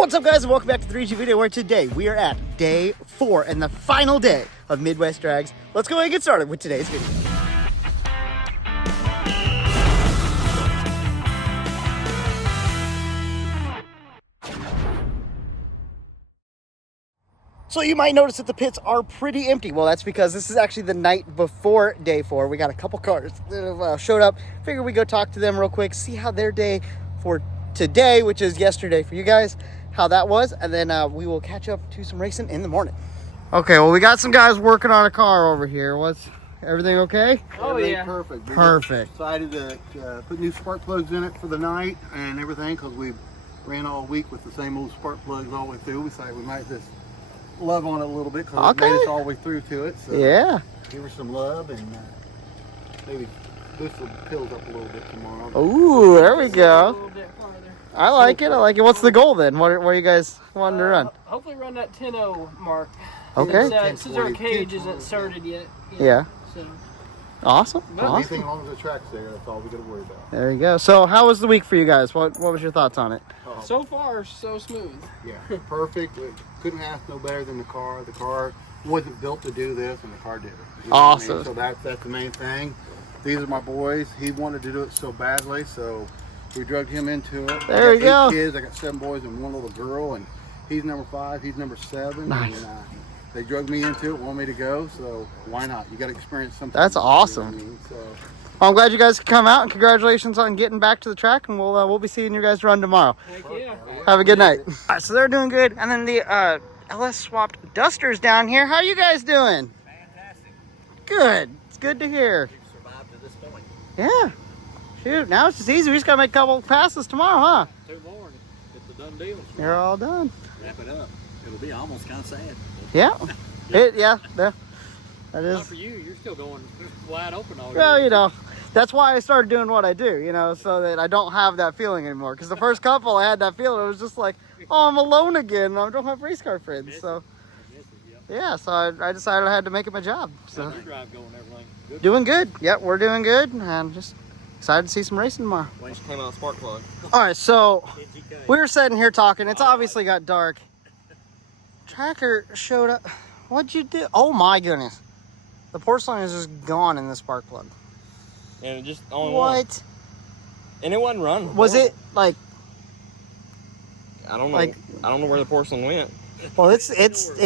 What's up, guys, and welcome back to 3G Video, where today we are at day 4 and the final day of Midwest Drags. Let's go ahead and get started with today's video. So you might notice that the pits are pretty empty. Well, that's because this is actually the night before day 4. We got a couple cars that have showed up. Figured we go talk to them real quick, see how their day for today, which is yesterday for you guys, how that was, and then we will catch up to some racing in the morning. Okay, well, we got some guys working on a car over here. What's everything okay? Oh, yeah. Perfect. We Perfect. decided to put new spark plugs in it for the night and everything because we ran all week with the same old spark plugs all the way through. We decided we might just love on it a little bit because it made us all the way through to it. So Yeah. give her some love and maybe boost the pills up a little bit tomorrow. Ooh, there we A go. little bit farther. I like it. I like it. What's the goal then? What are you guys wanting to run? Hopefully run that 10-0 mark. Okay. Since our cage isn't started yet. Yeah. So. Awesome. But Awesome. Anything as long as the track's there, that's all we got to worry about. There you go. So how was the week for you guys? What was your thoughts on it? So far, so smooth. Yeah, perfect. We couldn't ask no better than the car. The car wasn't built to do this, and the car did it. You know what I mean? Awesome. So that's the main thing. These are my boys. He wanted to do it so badly, so we drugged him into it. There you go. 8 kids. I got 7 boys and 1 little girl, and he's number 5. He's number 7. Nice. And, they drugged me into it, want me to go, so why not? You got to experience something. That's awesome. You know what I mean? So, Well, I'm glad you guys could come out, and congratulations on getting back to the track, and we'll be seeing you guys run tomorrow. Heck yeah. Have a good night. All right, so they're doing good, and then the LS swapped dusters down here. How you guys doing? Fantastic. Good. It's good to hear. We've survived to this point. Yeah. Shoot, now it's just easy. We just gotta make a couple passes tomorrow, huh? 2 more and it's a done deal. You're all done. Wrap it up. It'll be almost kind of sad. Yeah. Yeah. That Not is. for you. You're still going wide open all Well, year. you know, that's why I started doing what I do, you know, so that I don't have that feeling anymore. Because the first couple I had that feeling, it was just like, oh, I'm alone again, and I don't have race car friends. So, yeah, so I decided I had to make it my job. So, How's your drive going and everything? Good? doing good. Yep, we're doing good, and just excited to see some racing tomorrow. Wayne came out of spark plug. All right, so NGK. we were sitting here talking. It's obviously got dark. Tracker showed up. What'd you do? Oh my goodness. The porcelain is just gone in the spark plug. And it just only one. What? And it wasn't running. Was it like, I don't know. like- I don't know where the porcelain went. well, it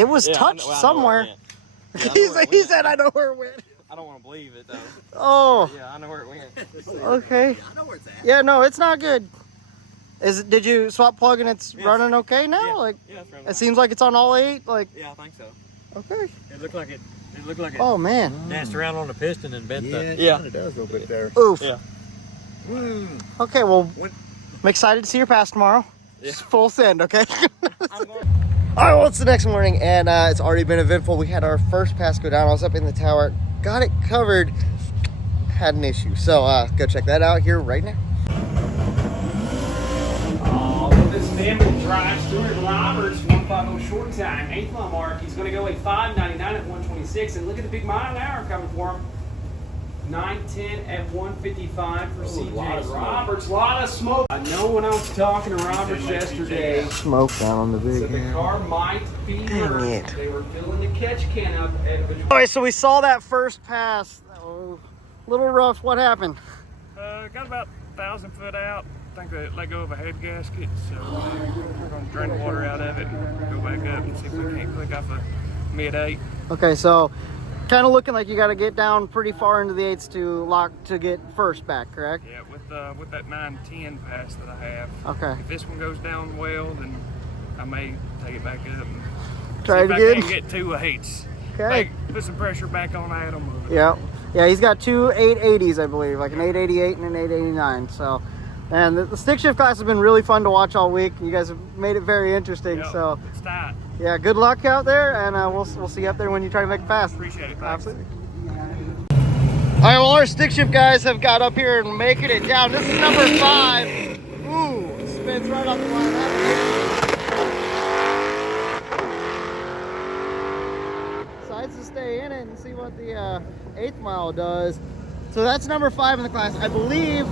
was Yeah, I touched know where it somewhere. went. Yeah, I know where it He went. said, I know where it went. I don't want to believe it though. Oh, Yeah, I know where it went. okay. I know where it's at. Yeah, no, it's not good. Did you swap plug and it's Yes. running okay now? Yeah. Like, Yeah, that's right. it seems like it's on all 8. Like, Yeah, I think so. okay. It looked like it Oh man. danced around on the piston and bent the. Yeah. it does a little bit there. Oof. Yeah. Okay, well, When- I'm excited to see your pass tomorrow. Yeah. Just full send, okay? I'm going. All right, well, it's the next morning, and it's already been eventful. We had our first pass go down. I was up in the tower, got it covered, had an issue. So go check that out here right now. Oh, this man will drive Stuart Roberts, 150 short time, 8th mile mark. He's going to go a 5.99 at 126, and look at the big mile an hour coming for him. 9:10 at 155 for CJ Roberts. A lot of smoke. I know when I was talking to Roberts yesterday, Smoke down on the so big the car might be hurt. it. They were filling the catch can up at All right, so we saw that first pass. Oh, little rough. What happened? Got about 1,000 foot out. I think they let go of a head gasket, so we're going to drain the water out of it and go back up and see if we can't click off a mid-8. Okay, so kind of looking like you got to get down pretty far into the 8s to get first back, correct? Yeah, with that 910 pass that I have. Okay. If this one goes down well, then I may take it back up and Try see it if I again. can get 2 8s. Okay. Put some pressure back on Adam. Yeah. Yeah, he's got 2 880s, I believe, like an 888 and an 889. So, and the stick shift class has been really fun to watch all week. You guys have made it very interesting. Yep, So, it's tight. yeah, good luck out there, and we'll see you up there when you try to make it fast. Appreciate it. Thanks. Absolutely. All right, well, our stick shift guys have got up here and making it down. This is number 5. Ooh, spins right off the line. Decides to stay in it and see what the 8th mile does. So that's number 5 in the class. I believe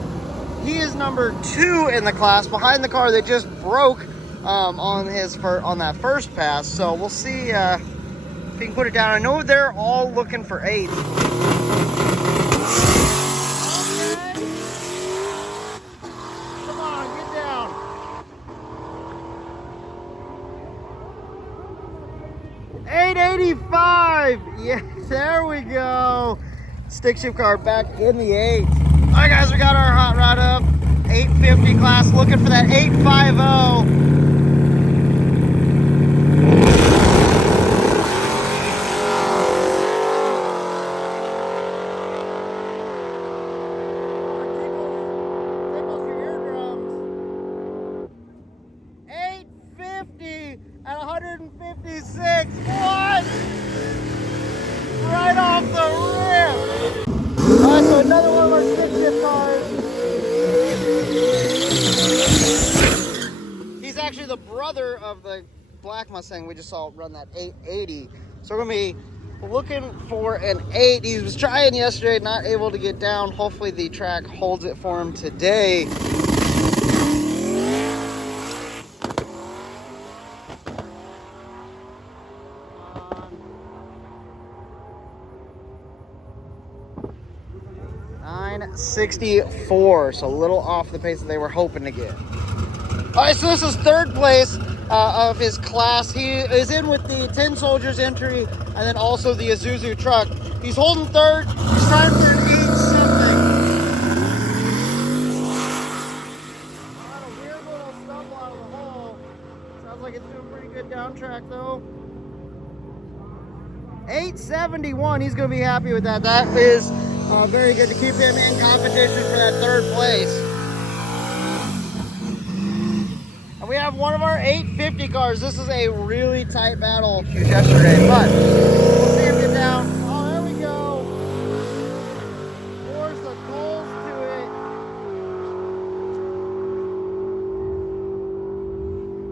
he is number 2 in the class behind the car that just broke on that first pass. So we'll see if he can put it down. I know they're all looking for 8. Come on, get down. 885. Yeah, there we go. Stick shift car back in the 8. All right, guys, we got our hot rod up. 850 class, looking for that 850. At 156. What? Right off the rim. All right, so another one of our stick shift cars. He's actually the brother of the black Mustang we just saw run that 880. So we're gonna be looking for an 8. He was trying yesterday, not able to get down. Hopefully the track holds it for him today. 964, so a little off the pace that they were hoping to get. All right, so this is 3rd place of his class. He is in with the 10 Soldiers entry and then also the Isuzu truck. He's holding 3rd. He's trying for an 8-something. Got a weird little stumble out of the hole. Sounds like it's doing pretty good down track though. 871, he's going to be happy with that. That is very good to keep him in competition for that 3rd place. And we have one of our 850 cars. This is a really tight battle yesterday, but we'll see him get down. Oh, there we go. Pours the coals to it.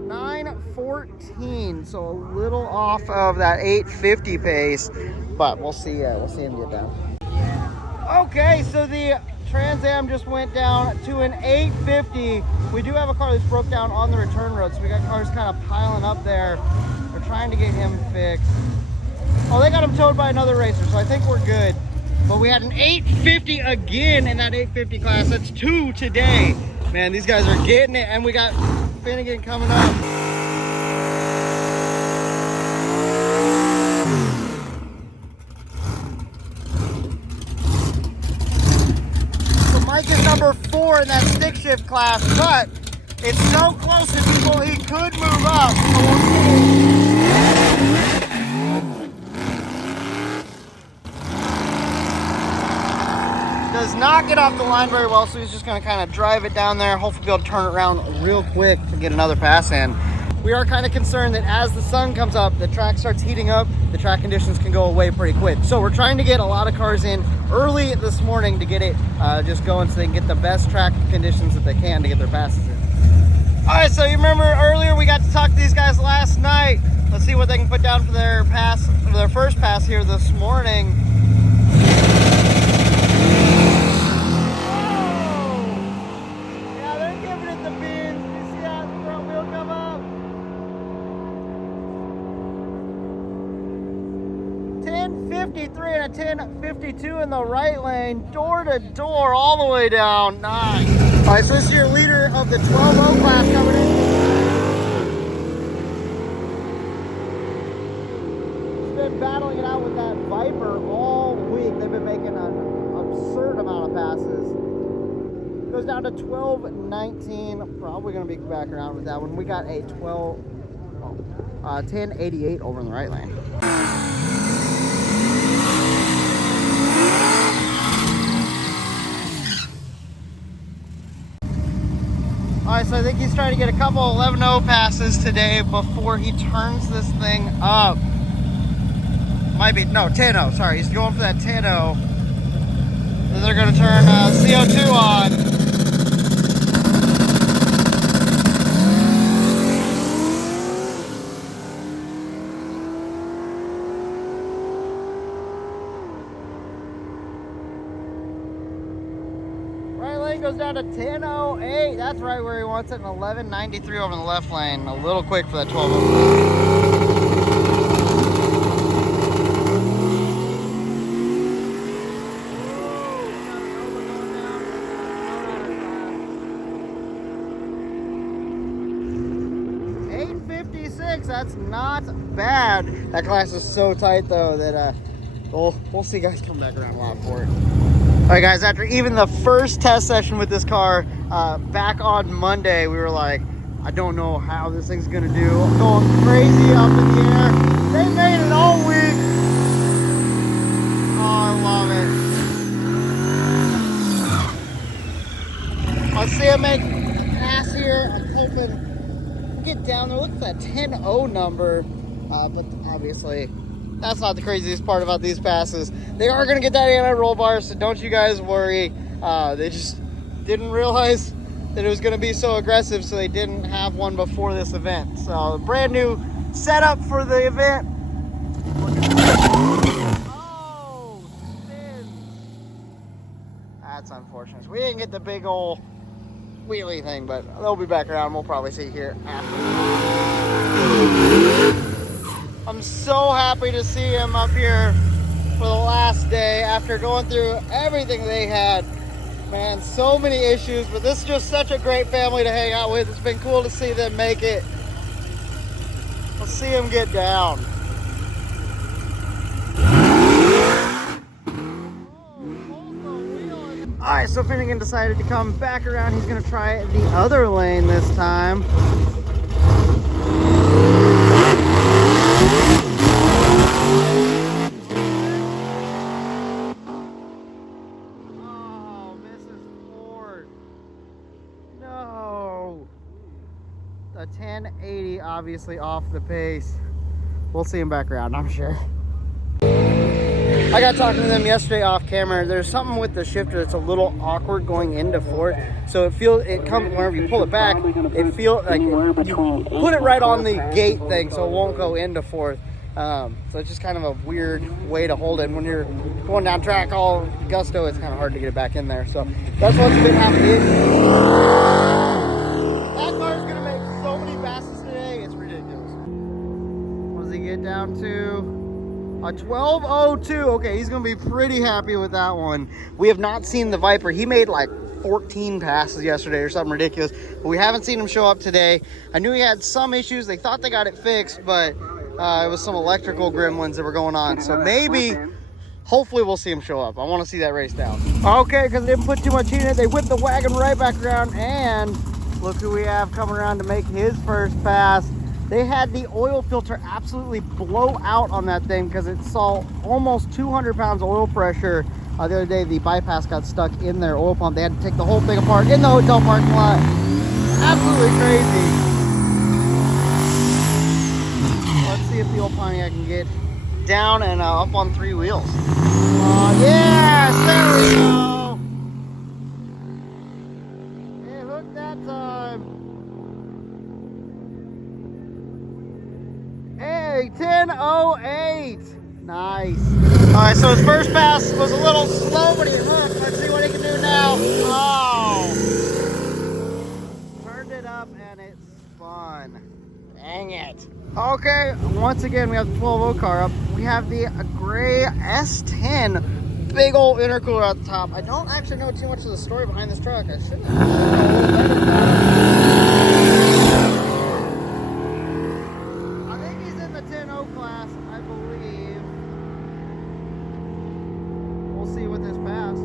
914, so a little off of that 850 pace, but we'll see him get down. Okay, so the Trans Am just went down to an 850. We do have a car that's broke down on the return road, so we got cars kind of piling up there. We're trying to get him fixed. Oh, they got him towed by another racer, so I think we're good. But we had an 850 again in that 850 class. That's 2 today. Man, these guys are getting it, and we got Finnegan coming up. Mike is number 4 in that stick shift class, but it's so close to people he could move up. So we'll see. Does not get off the line very well, so he's just going to kind of drive it down there. Hopefully be able to turn it around real quick to get another pass in. We are kind of concerned that as the sun comes up, the track starts heating up, the track conditions can go away pretty quick. So we're trying to get a lot of cars in early this morning to get it just going so they can get the best track conditions that they can to get their passes in. All right, so you remember earlier we got to talk to these guys last night. Let's see what they can put down for their pass, for their first pass here this morning. And a 1052 in the right lane, door to door, all the way down. Nice. All right, so this is your leader of the 12-0 class coming in. He's been battling it out with that Viper all week. They've been making an absurd amount of passes. Goes down to 1219. Probably going to be back around with that one. We got a 1088 over in the right lane. All right, so I think he's trying to get a couple 11-0 passes today before he turns this thing up. Might be, no, 10-0, sorry. He's going for that 10-0. Then they're going to turn CO2 on. goes down to 10.08. That's right where he wants it. And 11.93 over in the left lane. A little quick for that 8.56. That's not bad. That class is so tight though that we'll see guys come back around a lot for it. All right, guys, after even the first test session with this car back on Monday, we were like, I don't know how this thing's gonna do. I'm going crazy up in the air. They made it all week. Oh, I love it. Let's see him make a pass here. I'm hoping we'll get down there. Look at that 10.0 number, but obviously that's not the craziest part about these passes. They are going to get that anti-roll bar, so don't you guys worry. They just didn't realize that it was going to be so aggressive, so they didn't have one before this event. So, brand new setup for the event. Oh, spins. That's unfortunate. We didn't get the big old wheelie thing, but they'll be back around. We'll probably see here after. I'm so happy to see him up here for the last day after going through everything they had. Man, so many issues, but this is just such a great family to hang out with. It's been cool to see them make it. Let's see him get down. All right, so Finnegan decided to come back around. He's gonna try the other lane this time. Oh, Mrs. Ford. No. The 1080 obviously off the pace. We'll see him back around, I'm sure. I got talking to them yesterday off camera. There's something with the shifter that's a little awkward going into fourth. So it comes whenever you pull it back, it feels like you put it right on the gate thing so it won't go into fourth. So it's just kind of a weird way to hold it. And when you're going down track all gusto, it's kind of hard to get it back in there. So that's what's been happening. That car's gonna make so many passes today, it's ridiculous. What does he get down to? A 12.02. Okay, he's gonna be pretty happy with that one. We have not seen the Viper. He made like 14 passes yesterday or something ridiculous, but we haven't seen him show up today. I knew he had some issues. They thought they got it fixed, but it was some electrical gremlins that were going on. So maybe, hopefully we'll see him show up. I want to see that race down. Okay, because they didn't put too much heat in it, they whipped the wagon right back around, and look who we have coming around to make his first pass. They had the oil filter absolutely blow out on that thing because it saw almost 200 pounds of oil pressure. The other day, the bypass got stuck in their oil pump. They had to take the whole thing apart in the hotel parking lot. Absolutely crazy. Let's see if the old Pontiac can get down and up on three wheels. Yes, there we go. It hooked that time. Hey, 10.08. Nice. All right, so his first pass was a little slow, but he hooked. Let's see what he can do now. Oh. Turned it up and it spun. Dang it. Okay, once again, we have the 12.0 car up. We have the gray S10. Big old intercooler at the top. I don't actually know too much of the story behind this truck. I should have. I think he's in the 10.0 class, I believe. We'll see with this pass.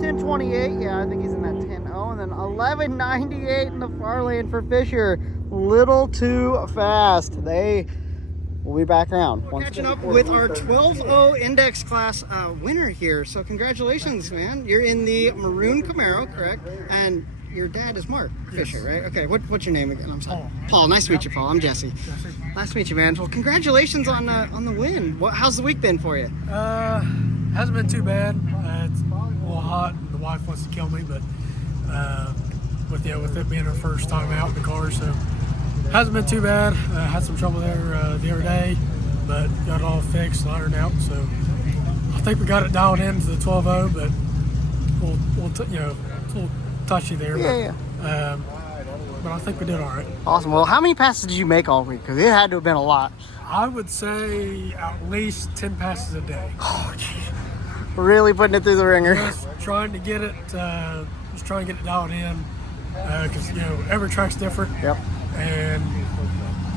10.28, yeah, I think he's in that 10.0. And then 11.98 in the far lane for Fisher. Little too fast. They will be back around. Catching up with our 12.0 index class winner here. So congratulations, man. You're in the maroon Camaro, correct? And your dad is Mark Fisher, right? Okay, what's your name again? I'm sorry. Paul. Nice to meet you, Paul. I'm Jesse. Nice to meet you, man. Well, congratulations on the win. How's the week been for you? Hasn't been too bad. It's a little hot. The wife wants to kill me, but with it being her first time out in the car, so hasn't been too bad. Had some trouble there the other day, but got it all fixed, ironed out. So I think we got it dialed into the 12.0, but you know, a little touchy there. Yeah, But I think we did all right. Awesome. Well, how many passes did you make all week? Because it had to have been a lot. I would say at least 10 passes a day. Oh, geez. Really putting it through the ringer. Just trying to get it dialed in, because you know every track's different. Yep. And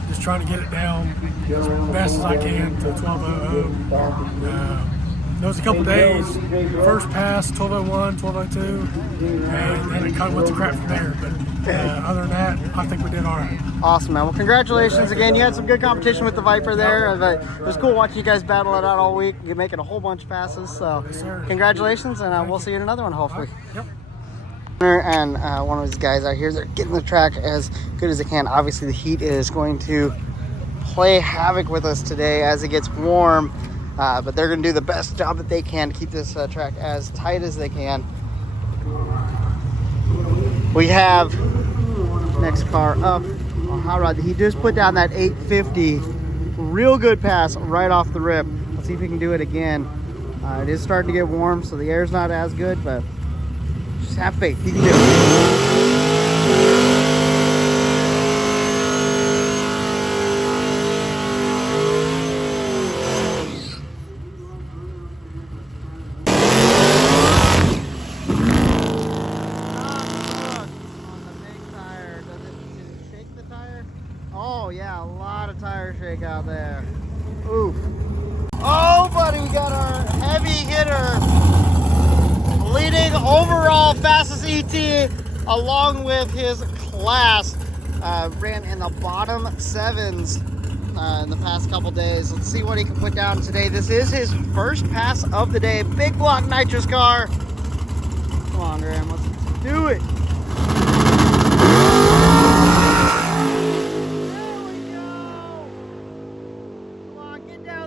just trying to get it down as best as I can to 12:00. There was a couple days, first pass 12:01, 12:02, and then it kind of went to crap from there. But other than that, I think we did all right. Awesome, man. Well, congratulations again. You had some good competition with the Viper there. But it was cool watching you guys battle it out all week. You're making a whole bunch of passes. So Yes, sir. congratulations, and we'll see you in another one, hopefully. Yep. And one of these guys out here, they're getting the track as good as they can. Obviously, the heat is going to play havoc with us today as it gets warm. But they're going to do the best job that they can to keep this track as tight as they can. We have next car up on Hot Rod. He just put down that 850. Real good pass right off the rip. Let's see if he can do it again. It is starting to get warm, so the air's not as good, but just have faith. He can do it. Oh yeah, a lot of tire shake out there. Oof. Oh buddy, we got our heavy hitter leading overall fastest ET along with his class. Ran in the bottom 7s in the past couple days. Let's see what he can put down today. This is his first pass of the day. Big block nitrous car. Come on, Graham, let's do it.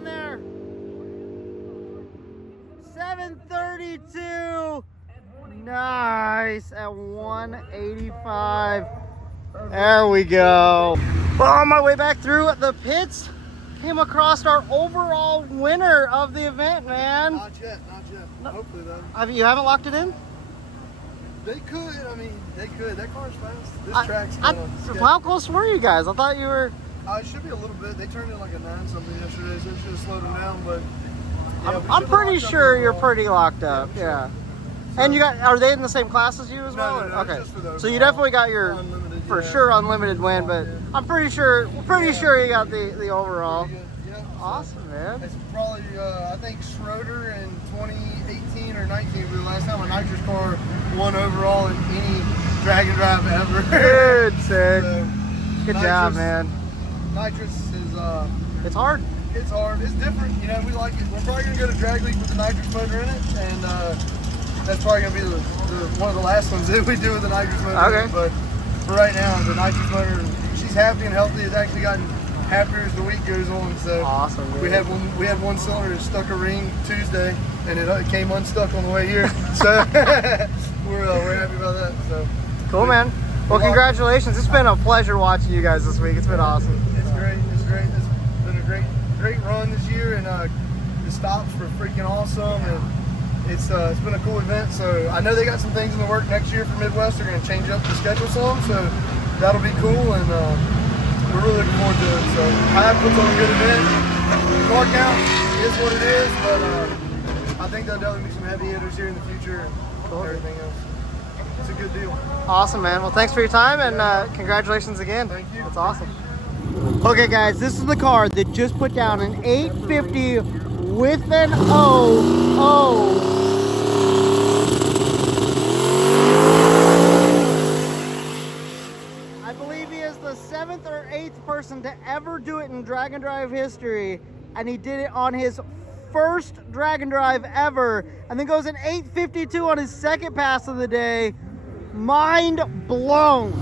There. 732. Nice at 185. There we go. Well, on my way back through the pits, came across our overall winner of the event, man. Not yet. Hopefully though. You haven't locked it in? They could. I mean, they could. That car's fast. This track's kind of. How close were you guys? I thought you were. It should be a little bit. They turned in like a 9 something yesterday, so it should have slowed them down. But yeah, I'm pretty sure you're pretty locked up. Yeah. And you got? Are they in the same class as you as well? No, okay. just for the So you definitely got your unlimited, for sure unlimited win, but I'm pretty sure you got the overall. Yeah. Awesome, man. It's probably I think Schroeder in 2018 or 19 was the last time a nitrous car won overall in any drag and drive ever. Good, sick. So, Good job, man. Nitrous is It's hard. It's hard. It's different. You know, we like it. We're probably gonna go to drag league with the nitrous motor in it, and that's probably gonna be the one of the last ones that we do with the nitrous motor. Okay. But for right now, the nitrous motor, she's happy and healthy. It's actually gotten happier as the week goes on. So Awesome. we had one cylinder that stuck a ring Tuesday, and it came unstuck on the way here. So we're happy about that. So Cool, man. Well, congratulations. It's been a pleasure watching you guys this week. It's been awesome. It's great. It's been a great run this year, and the stops were freaking awesome, and it's been a cool event. So I know they got some things in the work next year for Midwest. They're going to change up the schedule some, so that'll be cool, and we're really looking forward to it. So I puts on a good event. The car count is what it is, but I think there'll definitely be some heavy hitters here in the future and everything else. It's a good deal. Awesome, man. Well, thanks for your time, and congratulations again. Thank you. That's awesome. Okay, guys, this is the car that just put down an 850 with an O. I believe he is the 7th or 8th person to ever do it in Drag and Drive history, and he did it on his first Drag and Drive ever, and then goes an 852 on his second pass of the day. Mind blown.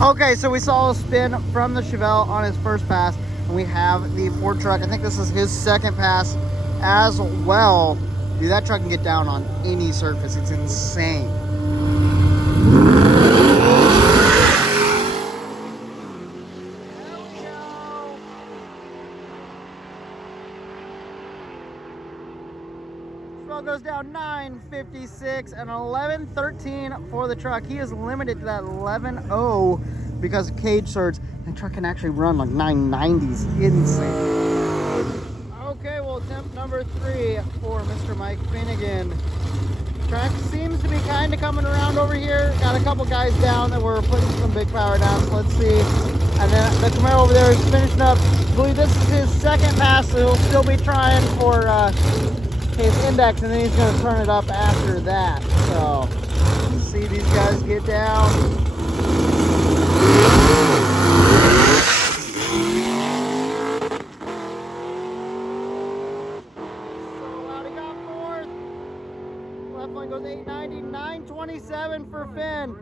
Okay, so we saw a spin from the Chevelle on his first pass, and we have the Ford truck. I think this is his second pass as well. Dude, that truck can get down on any surface. It's insane. Kyle goes down 9:56 and 11:13 for the truck. He is limited to that 11:0 because of cage surge. And the truck can actually run like 990s. Insane. Okay, well, attempt number 3 for Mr. Mike Finnegan. Track seems to be kind of coming around over here. Got a couple guys down that were putting some big power down. So let's see. And then the Camaro over there is finishing up. I believe this is his second pass, so he'll still be trying for his index, and then he's going to turn it up after that. So let's see these guys get down. Left one goes 890, 927 for Finn.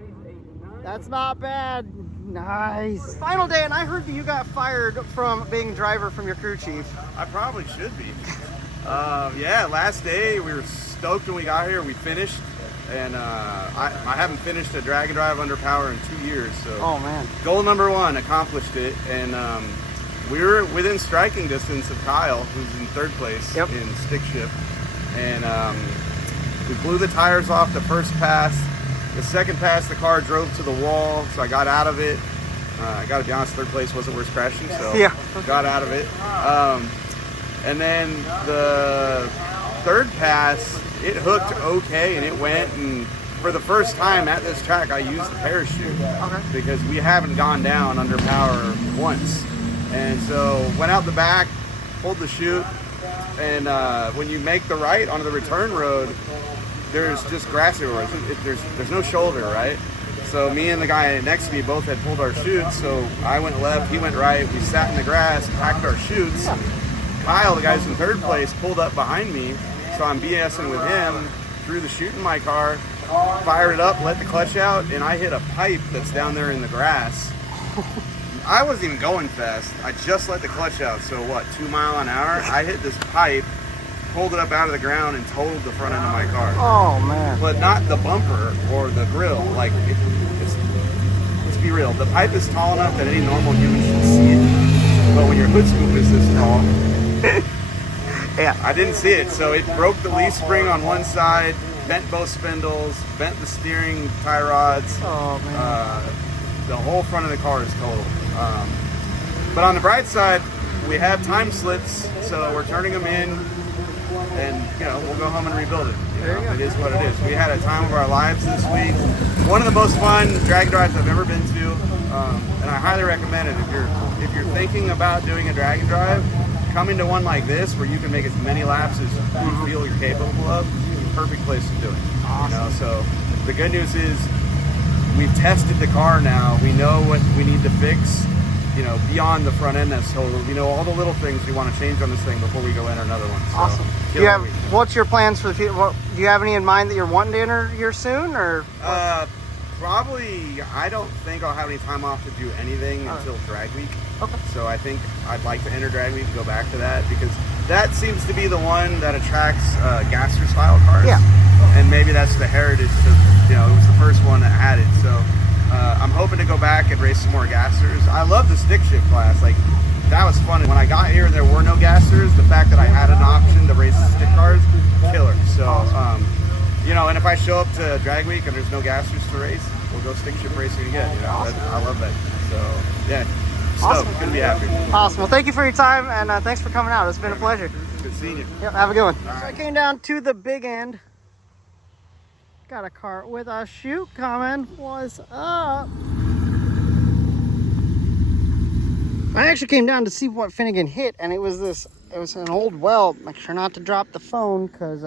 That's not bad. Nice. Final day, and I heard that you got fired from being driver from your crew chief. I probably should be. Yeah, last day we were stoked when we got here. We finished, and I haven't finished a drag and drive under power in 2 years. So, oh man, goal number 1, accomplished it, and we were within striking distance of Kyle, who's in 3rd place in stick shift, and we blew the tires off the first pass. The second pass, the car drove to the wall, so I got out of it. I got to be honest, 3rd place wasn't worth crashing, so got out of it. And then the 3rd pass, it hooked okay, and it went. And for the first time at this track, I used the parachute because we haven't gone down under power once. And so went out the back, pulled the chute, and when you make the right onto the return road, there's just grass everywhere. There's no shoulder, right? So me and the guy next to me both had pulled our chutes. So I went left, he went right. We sat in the grass, packed our chutes. Kyle, the guy who's in 3rd place, pulled up behind me. So I'm BSing with him, threw the chute in my car, fired it up, let the clutch out, and I hit a pipe that's down there in the grass. I wasn't even going fast. I just let the clutch out. So what, 2 miles an hour? I hit this pipe, pulled it up out of the ground, and totaled the front end of my car. Oh man! But not the bumper or the grill. Like, let's be real. The pipe is tall enough that any normal human should see it. But when your hood scoop is this tall, I didn't see it. So it broke the leaf spring on one side, bent both spindles, bent the steering tie rods. Oh man! The whole front of the car is totaled. But on the bright side, we have time slips, so we're turning them in. And, we'll go home and rebuild it. It is what it is. We had a time of our lives this week. One of the most fun drag drives I've ever been to. And I highly recommend it. If you're thinking about doing a drag and drive, coming to one like this where you can make as many laps as you feel you're capable of, perfect place to do it. Awesome. So the good news is we've tested the car now. We know what we need to fix. Beyond the front end that's total, all the little things we want to change on this thing before we go enter another one. So, awesome. What's your plans for the future? Do you have any in mind that you're wanting to enter here soon, or? Probably. I don't think I'll have any time off to do anything until drag week. Okay. So I think I'd like to enter drag week and go back to that because that seems to be the one that attracts gasser style cars. Yeah. And maybe that's the heritage of, it was the first one that had it. So. I'm hoping to go back and race some more gassers. I love the stick shift class. Like, that was fun. When I got here and there were no gassers, the fact that I had an option to race the stick cars, killer. So, and if I show up to drag week and there's no gassers to race, we'll go stick shift racing again. I love that. So, yeah. Stoked. Couldn't be happy. Awesome. Well, thank you for your time, and thanks for coming out. It's been a pleasure. Good seeing you. Yep, have a good one. So I came down to the big end. Got a car with a chute coming. What's up? I actually came down to see what Finnegan hit, and it was an old well. Make sure not to drop the phone because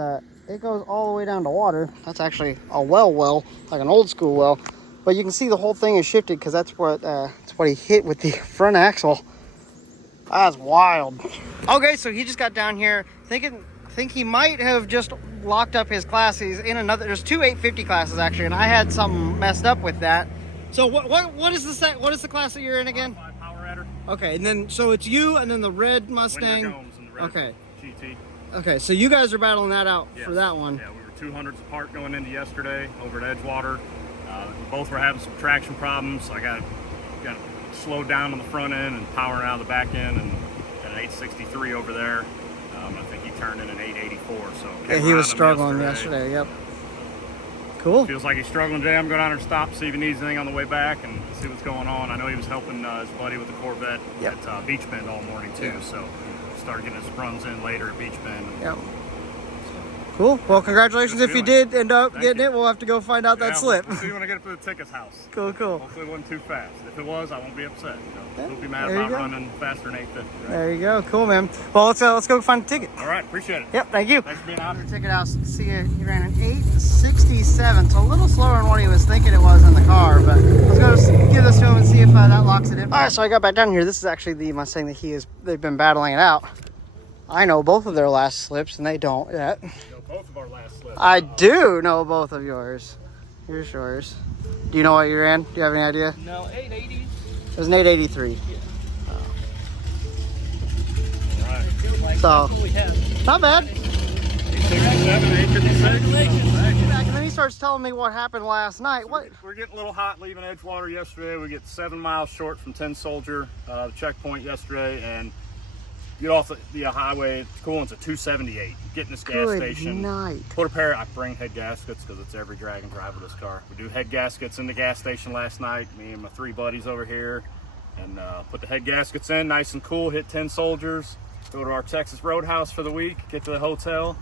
it goes all the way down to water. That's actually a well, like an old school well. But you can see the whole thing is shifted because that's what he hit with the front axle. That's wild. Okay, so he just got down here think he might have just locked up his class. He's in another. There's 2 850 classes actually, and I had something messed up with that. So what is the class that you're in again? Power Adder. Okay, and then so it's you and then the red Mustang. And the red okay. GT. Okay, so you guys are battling that out for that one. Yeah, we were 200s apart going into yesterday over at Edgewater. We both were having some traction problems. So I got slowed down on the front end and powering out of the back end, and got an 863 over there. I think he turned in an 884. So Yeah, he was struggling yesterday. Yep. Cool. Feels like he's struggling today. I'm going down there and stop, see if he needs anything on the way back, and see what's going on. I know he was helping his buddy with the Corvette at Beach Bend all morning too. So started getting his runs in later at Beach Bend. Yep. Cool. Well, congratulations if you did end up getting it. We'll have to go find out that slip. We'll see when I get it to the tickets house. Cool. Hopefully it wasn't too fast. If it was, I won't be upset. Won't be mad about running faster than 850. Right? There you go. Cool, man. Well, let's go find a ticket. All right. Appreciate it. Yep. Thank you. Thanks for being out here. Ticket house. See you. He ran an 867. So a little slower than what he was thinking it was in the car, but let's go give this to him and see if that locks it in. All right. So I got back down here. This is actually the Mustang that they've been battling it out. I know both of their last slips, and they don't yet. Both of our last slips. I do know both of yours. Here's yours. Do you know what you ran? Do you have any idea? No, 880. It was an 883. Right. So, not bad. 867, 856. And then he starts telling me what happened last night. What? We're getting a little hot leaving Edgewater yesterday. We get 7 miles short from 10 Soldier, the checkpoint yesterday, and get off the highway. Coolant's a 278. Get in this gas station. Night. Put a pair. I bring head gaskets because it's every drag and drive of this car. We do head gaskets in the gas station last night. Me and my 3 buddies over here, and put the head gaskets in, nice and cool. Hit 10 Soldiers. Go to our Texas Roadhouse for the week. Get to the hotel.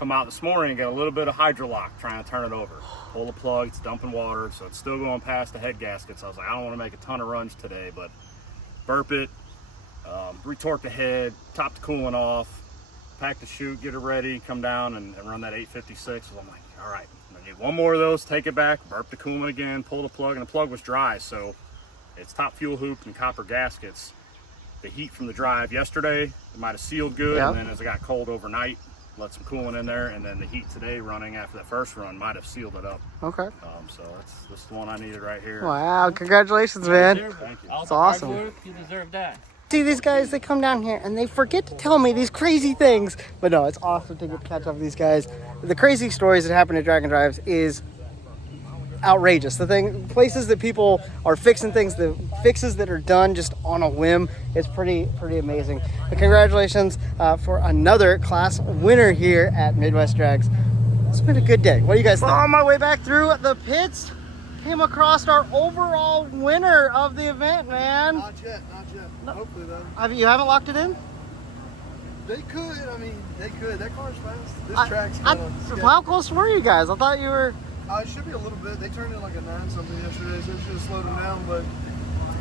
Come out this morning and get a little bit of hydrolock trying to turn it over. Pull the plug. It's dumping water, so it's still going past the head gaskets. I was like, I don't want to make a ton of runs today, but burp it. Retorque the head, top the coolant off, pack the chute, get it ready, come down and run that 856. So I'm like, all right, I'm gonna need one more of those, take it back, burp the coolant again, pull the plug, and the plug was dry, so it's top fuel hoop and copper gaskets. The heat from the drive yesterday, it might have sealed good, and then as it got cold overnight, let some coolant in there, and then the heat today running after that first run might have sealed it up. Okay. So this is the one I needed right here. Wow, congratulations, man. Thank you. It's awesome. You deserve that. See, these guys, they come down here and they forget to tell me these crazy things. But no, it's awesome to get to catch up with these guys. The crazy stories that happen at Drag and Drives is outrageous. Places that people are fixing things, the fixes that are done just on a whim, it's pretty amazing. But congratulations for another class winner here at Midwest Drags. It's been a good day. What do you guys think? On my way back through the pits, came across our overall winner of the event, man. Not yet. No. Hopefully, though. You haven't locked it in? They could. I mean, they could. That car's fast. This track's kind of... How close were you guys? I thought you were... it should be a little bit. They turned in like a 9-something yesterday, so it should have slowed them down, but...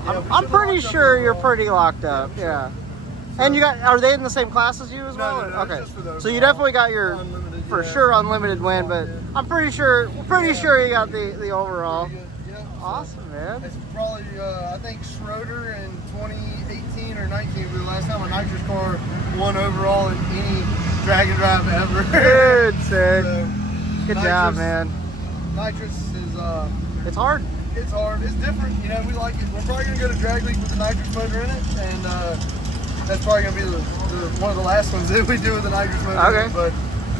Yeah, I'm pretty sure you're pretty locked up, yeah. And are they in the same class as you as well? No, okay. just for those. So you definitely got your, unlimited, sure, unlimited win, but I'm pretty sure you got the overall. Yeah. Awesome, man. It's probably, I think Schroeder in 2018 or 19 was the last time a nitrous car won overall in any drag and drive ever. Good, sick. So, good job, man. Nitrous is, it's hard. It's hard. It's different. You know, we like it. We're probably going to go to Drag League with the nitrous motor in it, and that's probably going to be one of the last ones that we do with the nitrous motor. Okay.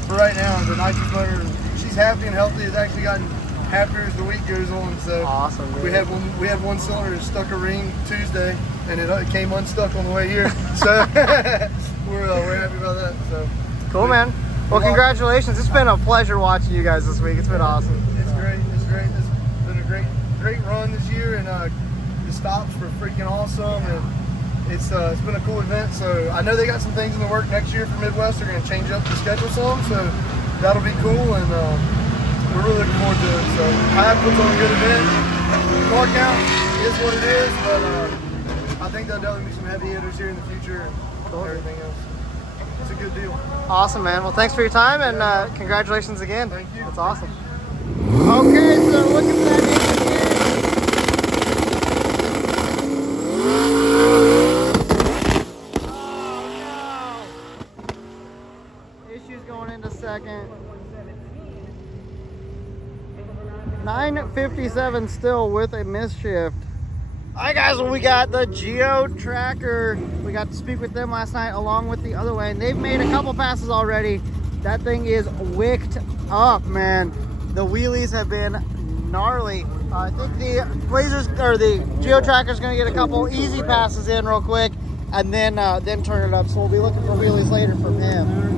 For right now, the nitrous motor, she's happy and healthy. It's actually gotten happier as the week goes on. So awesome. Man. We had one cylinder that stuck a ring Tuesday, and it came unstuck on the way here. So we're happy about that. So cool, man. Well, congratulations. It's been a pleasure watching you guys this week. It's been awesome. It's great. It's been a great run this year, and the stops were freaking awesome, and it's been a cool event. So I know they got some things in the work next year for Midwest. They're going to change up the schedule some, so that'll be cool, and we're really looking forward to it. So I puts on a good event. The car count is what it is, but I think there'll definitely be some heavy hitters here in the future and everything else. It's a good deal. Awesome, man. Well, thanks for your time, and congratulations again. Thank you. That's awesome. Okay, so looking for that engine here. Oh, no. Issues going into second. 957 still with a misshift. Alright guys, well, we got the Geo Tracker. We got to speak with them last night along with the other way, and they've made a couple passes already. That thing is wicked up, man. The wheelies have been gnarly. I think the Blazers or the Geo Tracker is going to get a couple easy passes in real quick, and then turn it up. So we'll be looking for wheelies later from him.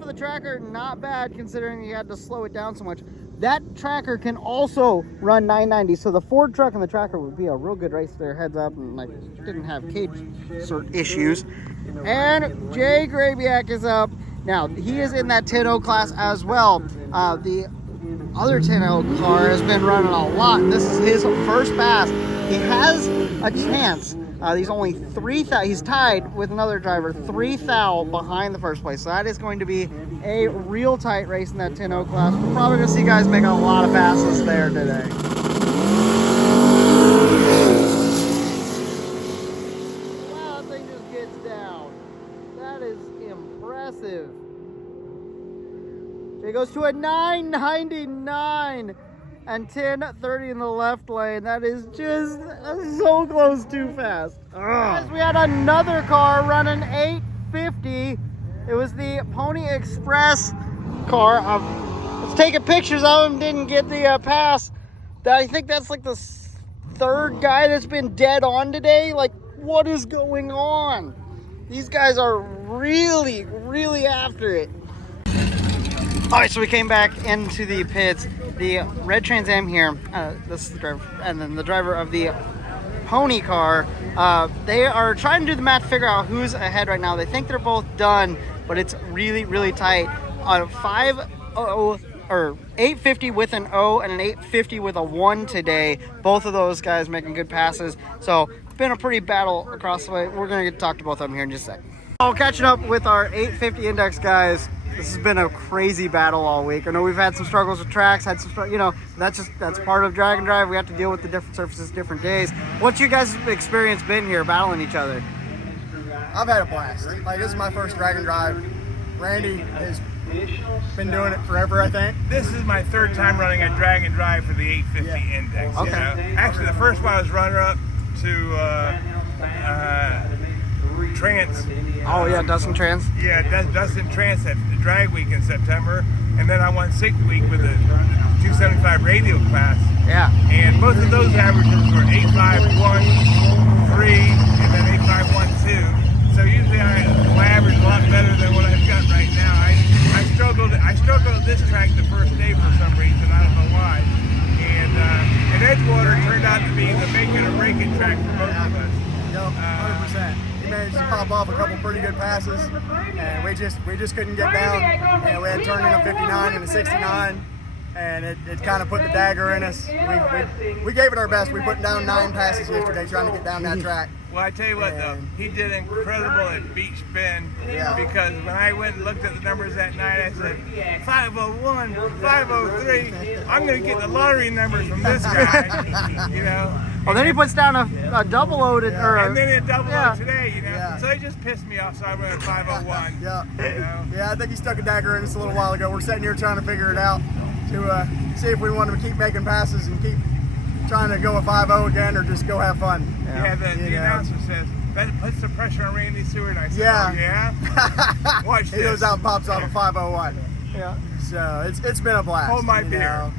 For the tracker, not bad considering you had to slow it down so much. That tracker can also run 990, so the Ford truck and the tracker would be a real good race there, heads up, and like didn't have cage cert issues. And Jay Grabiak is up. Now, he is in that 10.0 class as well. The other 10.0 car has been running a lot. This is his first pass. He has a chance. He's only 3 thou. He's tied with another driver, 3 thou behind the first place. So that is going to be a real tight race in that 10.0 class. We're probably going to see guys make a lot of passes there today. Wow, that thing just gets down. That is impressive. It goes to a 999. And 10:30 in the left lane. That is just so close too fast. Guys, we had another car running 850. It was the Pony Express car. Let's taking pictures of him. Didn't get the pass. I think that's like the 3rd guy that's been dead on today. Like, what is going on? These guys are really, really after it. All right, so we came back into the pits. The red Trans Am here, this is the driver, and then the driver of the pony car. They are trying to do the math to figure out who's ahead right now. They think they're both done, but it's really, really tight. 850 with an O and an 850 with a 1 today. Both of those guys making good passes. So it's been a pretty battle across the way. We're going to get to talk to both of them here in just a second. Catching up with our 850 index guys. This has been a crazy battle all week. I know we've had some struggles with tracks, had some, that's part of drag and drive. We have to deal with the different surfaces, different days. What's your guys' experience been here battling each other? I've had a blast. Like, this is my first drag and drive. Randy has been doing it forever, I think. This is my 3rd time running a drag and drive for the 850 index. Okay. You know? Actually, the first one I was runner-up to Trance. Oh yeah, Dustin Trance. Yeah, Dustin Trance at the drag week in September, and then I won 6th week with the 275 radial class. Yeah. And both of those averages were 8.513 and then 8.512. So usually my average is a lot better than what I've got right now. I struggled at this track the first day for some reason. I don't know why. And Edgewater turned out to be the make it or break it track for both of us. Yep, 100%. He managed to pop off a couple pretty good passes, and we just couldn't get down. And we had turned in a 59 and a 69, and it kind of put the dagger in us. We gave it our best. We put down 9 passes yesterday trying to get down that track. Well, I tell you what, though, he did incredible at Beach Bend, because when I went and looked at the numbers that night, I said, 501, 503, I'm going to get the lottery numbers from this guy, you know. Well, then he puts down a double loaded, and then a double load today, you know. So he just pissed me off, so I went at 501. You know? Yeah, I think he stuck a dagger in us a little while ago. We're sitting here trying to figure it out to see if we want to keep making passes and keep trying to go a 5-0 again, or just go have fun. Yeah, the announcer says, that puts the pressure on Randy Seward. I said, oh, yeah? Watch this. He goes out and pops off a 501. Yeah. So it's been a blast. Hold my beer.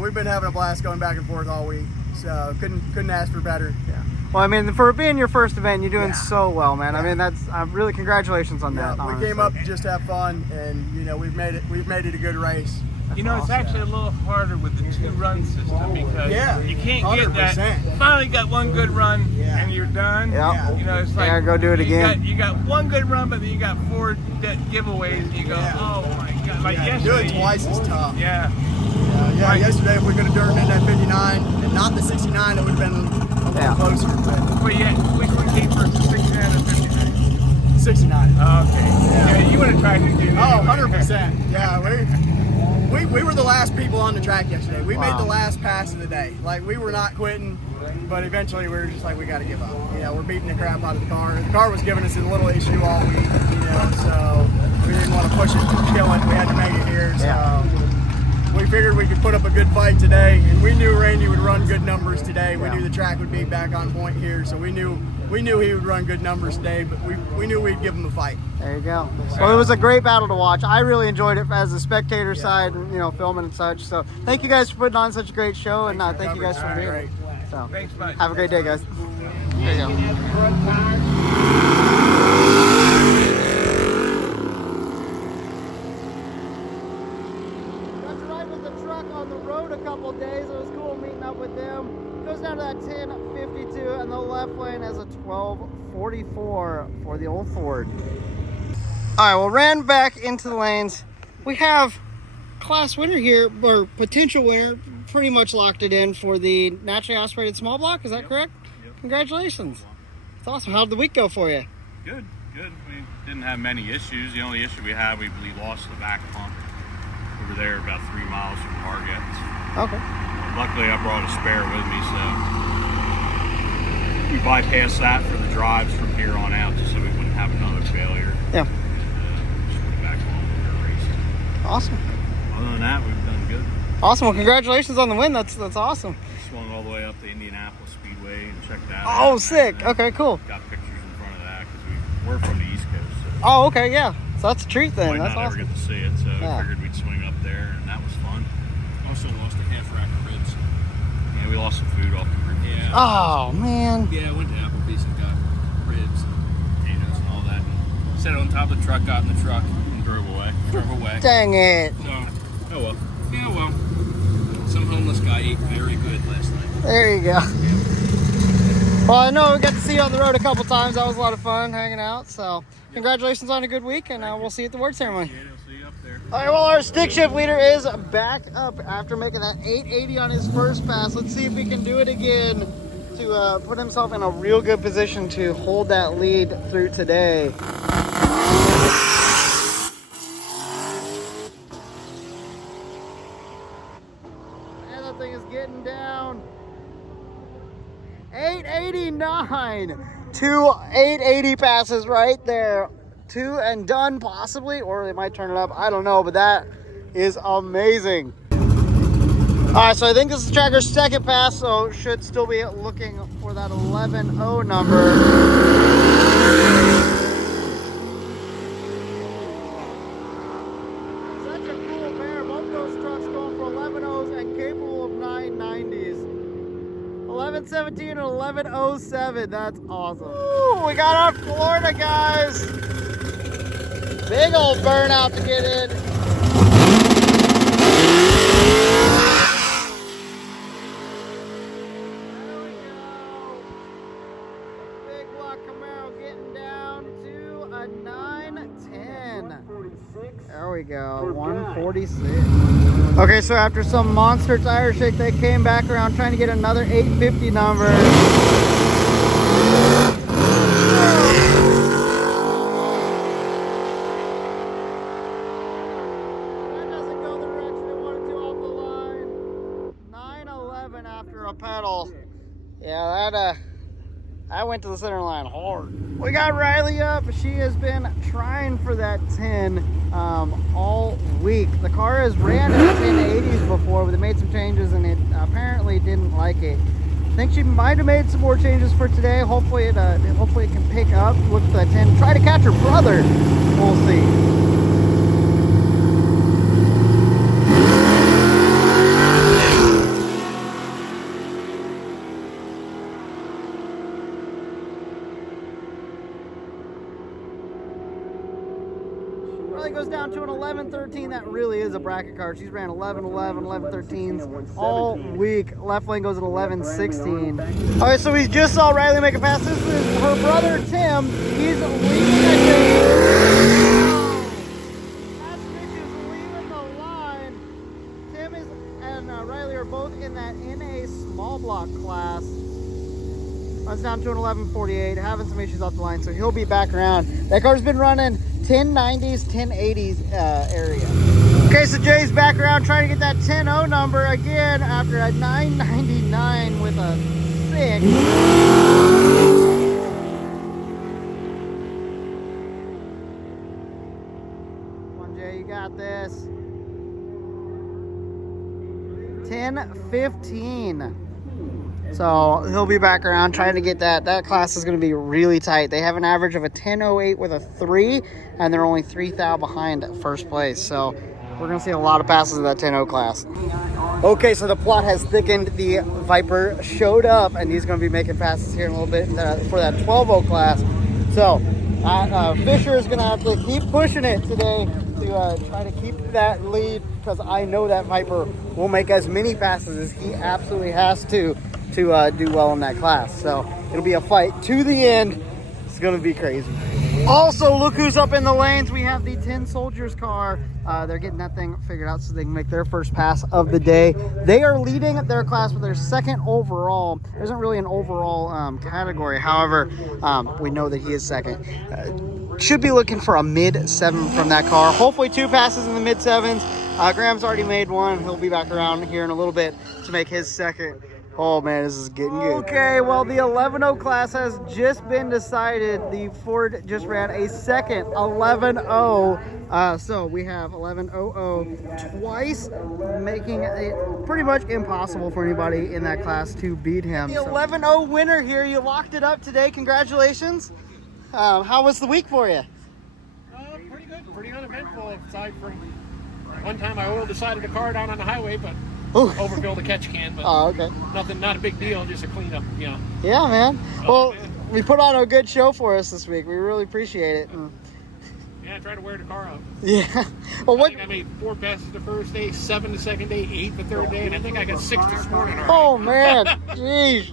We've been having a blast going back and forth all week. So couldn't ask for better. Yeah. Well, I mean, for being your first event, you're doing so well, man. I mean, that's really congratulations on that. We came up to just have fun, and we've made it a good race. You know, it's actually a little harder with the 2-run system, because you can't 100%. Get that. Finally got one good run and you're done. You know, it's like go do it again. You got one good run, but then you got 4 giveaways, and you go, oh my god! Like yesterday, doing twice is tough. Yesterday if we could have turned in that 59 and not the 69, it would have been a little closer. But which one came first, the 69 or 59? 69. Okay. Yeah, you would have tried to do that. 100%. Yeah, we were the last people on the track yesterday. We made the last pass of the day. Like, we were not quitting, but eventually we were just like, we got to give up. We're beating the crap out of the car. The car was giving us a little issue all week, so we didn't want to push it and kill it. We had to make it here, so we figured we could put up a good fight today, and we knew Randy would run good numbers today. We knew the track would be back on point here, so we knew we knew he would run good numbers today, but we knew we'd give him a fight. There you go. Well, it was a great battle to watch. I really enjoyed it as a spectator side, and, you know, filming and such. So thank you guys for putting on such a great show, and thank you guys for being here. So have a great day, guys. There you go. Got to ride with the truck on the road a couple days. It was cool meeting up with them. Goes down to that 1052, and the left lane has a 1244 for the old Ford. All right, well, ran back into the lanes. We have class winner here, or potential winner, pretty much locked it in for the naturally aspirated small block. Is that correct? Yep. Congratulations. It's awesome. How'd the week go for you? Good. We didn't have many issues. The only issue we had, we lost the back pump. We were there about 3 miles from Targets. Okay. Luckily, I brought a spare with me, so we bypassed that for the drives from here on out, just so we wouldn't have another failure. Yeah. Just went back home and raced. Awesome. Other than that, we've done good. Awesome. Well, congratulations on the win. That's awesome. Swung all the way up to Indianapolis Speedway and checked that Oh, out. sick. And, Okay, cool. got pictures in front of that because we're from the East Coast. So Oh, okay, yeah. So that's a treat then. might That's not awesome. ever get to see it, so Yeah. we figured we'd swing up there, and that was fun. Also lost a half rack of ribs. Yeah, we lost some food off the rib. Yeah. Oh, man. Yeah, I went to Applebee's and got ribs and potatoes and all that. And set it on top of the truck, got in the truck, and drove away. Dang it. So, oh well. Yeah, well. Some homeless guy ate very good last night. There you go. Well, I know we got to see you on the road a couple times. That was a lot of fun hanging out. So, congratulations on a good week, and we'll see you at the award ceremony. Yeah, I'll see you up there. All right, well, our stick shift leader is back up after making that 880 on his first pass. Let's see if he can do it again to put himself in a real good position to hold that lead through today. And that thing is getting down. 889. 2 880 passes right there. 2 and done possibly, or they might turn it up. I don't know, but that is amazing. All right, so I think this is Tracker's second pass, so should still be looking for that 11-0 number. Such a cool pair. Both those trucks going for 11-0s and capable of 990s. 11-17 and 11-07. That's awesome. Ooh, we got our Florida guys. Big old burnout to get in. There we go. Big block Camaro getting down to a 910. There we go, 146. Okay, so after some monster tire shake, they came back around trying to get another 850 number. Pedal. Yeah, I went to the center line hard. We got Riley up. She has been trying for that 10 all week. The car has ran in the 1080s before, but they made some changes and it apparently didn't like it. I think she might have made some more changes for today. Hopefully it can pick up. Look for that 10. Try to catch her brother. We'll see. Goes down to an 11-13. That really is a bracket car. She's ran 11-11, 11-13s all week. Left lane goes at 11-16. All right, so we just saw Riley make a pass. This is her brother Tim. He's leading That bitch is leaving the line. Tim and Riley are both in that NA small block class. Runs down to an 11-48, having some issues off the line, so he'll be back around. That car's been running 1090s, 1080s area. Okay, so Jay's back around trying to get that 10-0 number again after a 999 with a 6. Come on, Jay, you got this. 10-15. So he'll be back around trying to get that. That class is going to be really tight. They have an average of a 10.08 with a 3, and they're only 3 thou behind first place. So we're going to see a lot of passes in that 10.0 class. Okay, so the plot has thickened. The Viper showed up, and he's going to be making passes here in a little bit for that 12.0 class. So Fisher is going to have to keep pushing it today to try to keep that lead, because I know that Viper will make as many passes as he absolutely has to do well in that class. So it'll be a fight to the end. It's going to be crazy. Also, look who's up in the lanes. We have the 10 Soldiers car. They're getting that thing figured out so they can make their first pass of the day. They are leading their class with their second overall. There isn't really an overall category. However, we know that he is second. Should be looking for a mid-7 from that car. Hopefully 2 passes in the mid-7s. Graham's already made one. He'll be back around here in a little bit to make his second. Oh man, this is getting good. Okay, well, the 11.0 class has just been decided. The Ford just ran a second 11.0. So we have 11.00 twice, making it pretty much impossible for anybody in that class to beat him. The 11.0 winner here. You locked it up today. Congratulations. How was the week for you? Pretty good, pretty uneventful, aside from one time I oiled the side of the car down on the highway, but overfilled the catch can. But okay. Nothing, not a big deal, just a cleanup, you know. Yeah, man. Well, we put on a good show for us this week. We really appreciate it. Yeah, I tried to wear the car out. Yeah. Well, I made 4 passes the first day, 7 the second day, 8 the third day, and I think I got 6 this morning already. Oh man, jeez.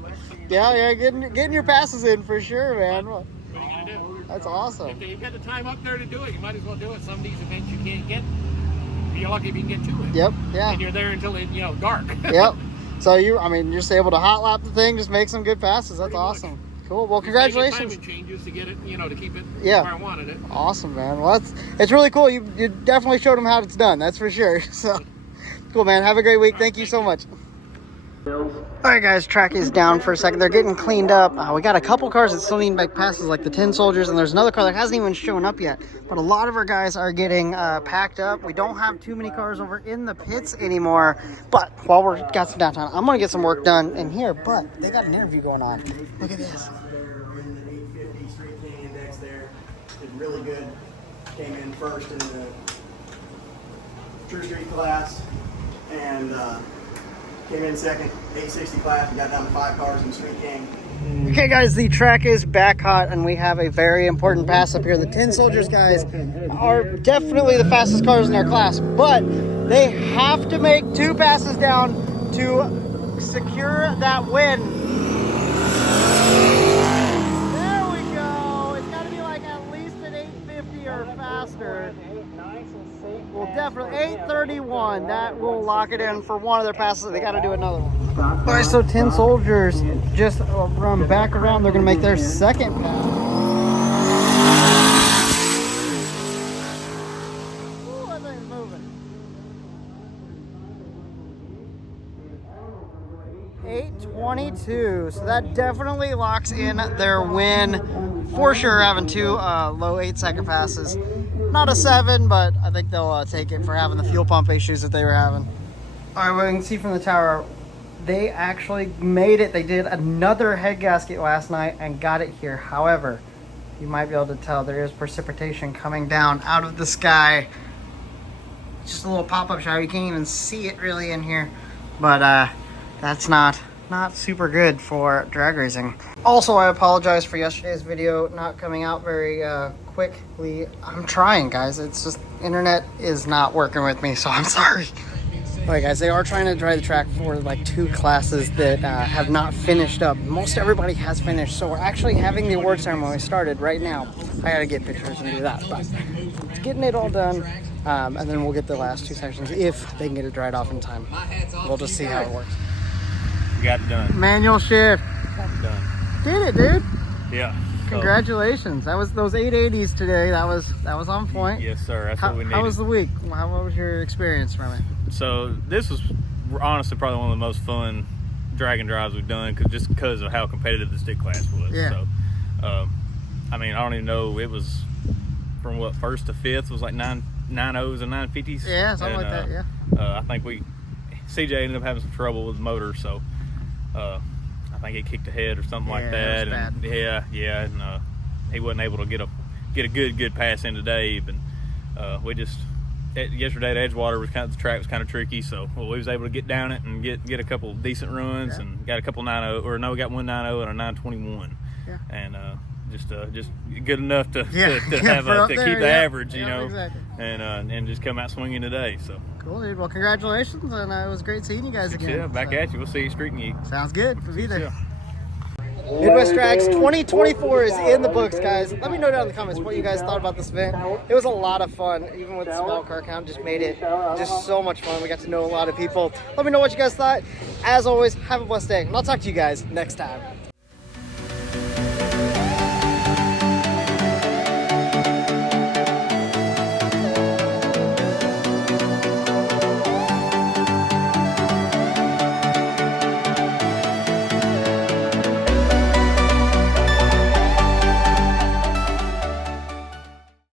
Yeah, getting your passes in for sure, man. What are you gonna do? That's awesome. If you've got the time up there to do it, you might as well do it. Some of these events you can't get. You're lucky if you can get to it. Yep. Yeah. And you're there until it, dark. Yep. So you're just able to hot lap the thing, just make some good passes. That's awesome. Cool. Well, congratulations. Timing changes to get it, to keep it where I wanted it. Awesome, man. Well, it's really cool. You definitely showed them how it's done. That's for sure. So cool, man. Have a great week. Thank you so much. All right, guys, track is down for a second. They're getting cleaned up. We got a couple cars that still need to make passes, like the 10 Soldiers, and there's another car that hasn't even shown up yet. But a lot of our guys are getting packed up. We don't have too many cars over in the pits anymore. But while we're got some downtime, I'm going to get some work done in here. But they got an interview going on. Look at this. In the 850 Street King Index there. Did really good. Came in first in the True Street class. And came in second, 860 class. We got down to 5 cars in the Street King. Okay, guys, the track is back hot, and we have a very important pass up here. The 10 Soldiers guys are definitely the fastest cars in their class, but they have to make 2 passes down to secure that win. There we go. It's got to be like at least an 850 or faster. Well, definitely 831. That will lock it in for one of their passes. They got to do another one. All right, so 10 Soldiers just run back around. They're going to make their second pass. Ooh, that thing's moving. 822. So that definitely locks in their win. For sure, having 2 low 8-second passes. Not a 7, but I think they'll take it for having the fuel pump issues that they were having. All right, well, you can see from the tower, they actually made it. They did another head gasket last night and got it here. However, you might be able to tell there is precipitation coming down out of the sky. It's just a little pop-up shower. You can't even see it really in here, but that's not super good for drag racing. Also, I apologize for yesterday's video not coming out very quickly. I'm trying, guys. It's just internet is not working with me, so I'm sorry. All right, guys, they are trying to dry the track for like 2 classes that have not finished up. Most everybody has finished, so we're actually having the award ceremony started right now. I gotta get pictures and do that, but getting it all done, and then we'll get the last 2 sections if they can get it dried off in time. We'll just see how it works. We got it done. Manual shift. Done. Did it, dude? Yeah. Congratulations. That was those 880s today. That was on point. Yes, sir. That's what we needed. How was the week? What was your experience from it? So this was honestly probably one of the most fun drag and drives we've done, just because of how competitive the stick class was. Yeah. So, I mean, I don't even know. It was from what, 1st to 5th was like 9.0s and 950s. Yeah, something like that. Yeah. I think CJ ended up having some trouble with the motor, so I think he kicked a head or something like that. That was And and he wasn't able to get a good pass in today. But we just yesterday at Edgewater the track was kind of tricky, so we was able to get down it and get a couple of decent runs and got a couple 9.0 we got one 9.0 and a 9.21, and just good enough to have to keep the average, you know, exactly. And just come out swinging today. So Cool, dude. Well, congratulations, and it was great seeing you guys again. Yeah, back at you. We'll see you streaking you. Sounds good. We'll be there. Midwest Drags 2024 is in the books, guys. Let me know down in the comments what you guys thought about this event. It was a lot of fun, even with the small car count. Just made it just so much fun. We got to know a lot of people. Let me know what you guys thought. As always, have a blessed day, and I'll talk to you guys next time.